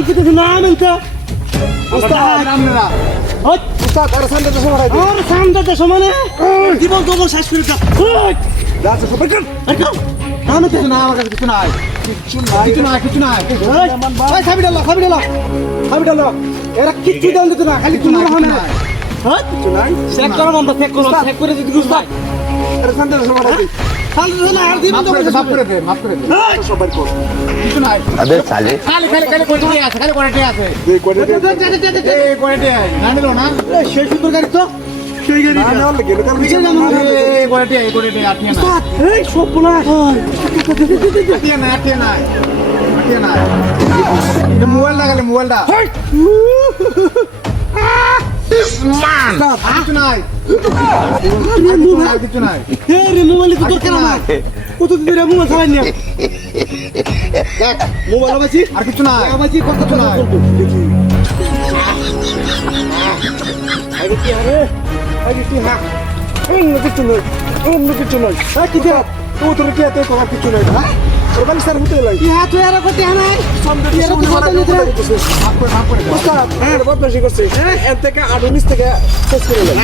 নাম কি তুই নাম এনকা উস্তাদ নাম না হট উস্তাদ আর সামনে তো সময় আর সামনে দেশ মানে জীবন তো শেষ করে দাও হট দাস সবাই কর আর কাম নাম তো না আমার কাছে কিছু নাই কিছু নাই ভাই খাবি ডালো এরা কিচ্ছু দেন দিত না খালি তুমি রাখো না হট কিছু নাই চেক করো আমরা চেক করে যদি গুছ ভাই আর সামনে তো সময় খালি না আর দিন তো মাফ করে দে সবাই কর কিছু নাই अबे साले খালি কোটি আছে খালি কোটি আছে এই কোটি না নিল না সেই সুন্দর গাড়ি তো সেই গাড়ি না হলে গেলে কারণ এই কোটি আটিয়া না এই সব বলা আটিয়া না এটা মোবাইল লাগালে মোবাইলটা কিছু নাই কিছু নাই রে মোবাইল তো দরকার না কত দিন ধরে মোবাইল চালাই না দেখ মোবাইল বাজি আর কিছু নাই বাজি কত কিছু নাই আগে কি হবে আগে কি হ্যাঁ অন্য কিছু নাই কি দে তো তোর কি এত করার কিছু নাই হ্যাঁ ওখান স্যার হতে লাই কি হাত এর করতে হ্যাঁ এর তো কথা নিতে মাফ করে উস্তাদ বদমাশি করছে এর থেকে আডুনিস থেকে শেষ করে লাই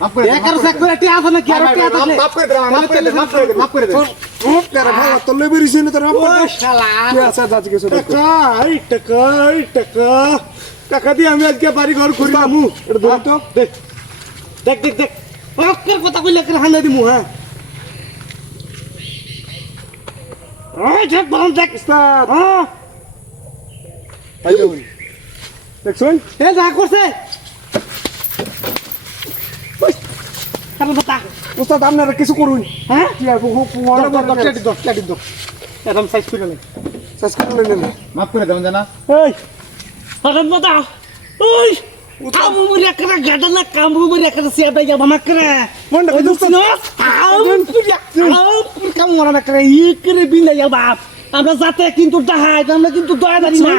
মাফ করে একার চেক করে টি আছে না কি আর টি আছে মাফ করে দে তারা ভালো তো লই বেরিয়েছে না তোর মাফ করে দে শালা কি আছে যাচ্ছে কিছু টাকা দিয়ে আমি আজকে বাড়ি ঘর করি আমু এটা ধর তো দেখ ওকের কথা কইলে করে হানা দিমু হ্যাঁ ওই দেখ বল দেখ উস্তাদ হ্যাঁ ভাই যাও দেখছুন এ যা করছে কারণ বতা উস্তাদ আপনারা কিছু করুন হ্যাঁ কি আর ক্যাটি দো এরকম সাইজ করে নে শেষ করে নেন মাফ করে দেন জানা এই কারণ বতা ওই কামু মরে করে গাডলা কামু মরে করে সিয়াটা যা বামা করে মন্ডা ওই উস্তাদ দুসনো কামু মরা করে ই করে বিনা যা বাপ আমরা যাতে কিন্তু দাহাই আমরা কিন্তু দয়া দাঁড়ি না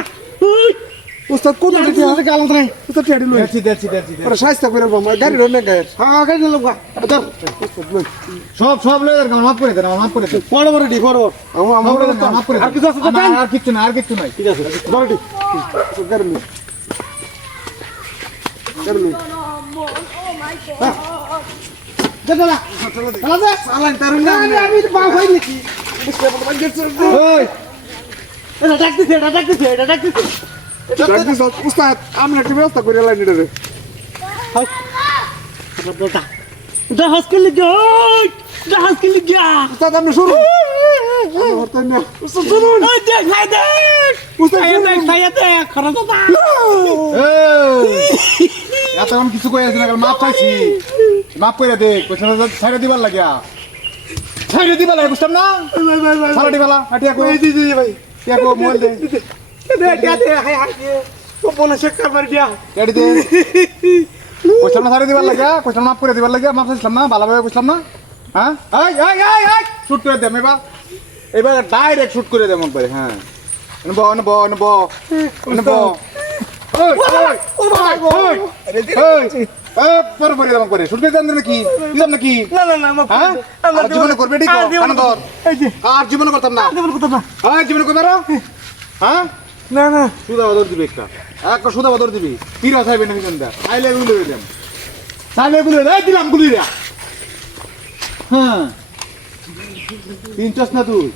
উস্তাদ কোন দিকে কি গালাম নাই উস্তাদ টিয়াডি লই দেখছি আরে শাস্তা করে বাবা গাড়ি রনে গায়ের হ্যাঁ গাড়ি লগা ধর উস্তাদ লই সব লয়ে গেল মাফ করে দেন মাফ করে দেন বড় বড় ডি বড় আমার মাফ করে আর কিছু আছে তো দেন আর কিছু নাই ঠিক আছে বড় দি গাড়ি লই গাড়ি লই দাদা দাদা আলাইন তার না আমি তো পাও হই নাকি ওই এটা ডাকতেছে ডাক্তার উস্তাদ আমরা একটা ব্যবস্থা করে লাইন রে হাই বলতা জাহাজ কে লিগা জাহাজ কে লিগা উস্তাদ আপনি শুরু হরতেন না উস্তাদ শুনুন ওই দেখ উস্তাদ খাইয়া দেখ খরচ দাদা এতক্ষণ কিছু কই আছে না মাফ চাইছি মাফ করে দে কোশ্চেন ছাইরে দিবার লাগিয়া বুঝতাম না সারা দিবালা আটিয়া কো ভাই টিয়া কো মোবাইল দে কেডি দে কোশ্চেন ছাইরে দিবার লাগিয়া কোশ্চেন মাফ করে দিবার লাগিয়া মাফ চাইছিলাম না ভালোভাবে বুঝলাম না হ্যাঁ এই শুট করে দে এবার ডাইরেক্ট শুট করে দে মন করে হ্যাঁ নব পরে দাম করে শুনতে জান নাকি দিলাম নাকি হ্যাঁ আর জীবনে করবে ঠিক আর জীবনে করতাম না হ্যাঁ জীবনে করবে হ্যাঁ না সুদা বদর দিবি একটা সুদা বদর দিবি কি রাখাইবে না কিন্তু আইলে গুলো দেন চাইলে গুলো দিলাম গুলি রে হ্যাঁ তিন চাস না তুই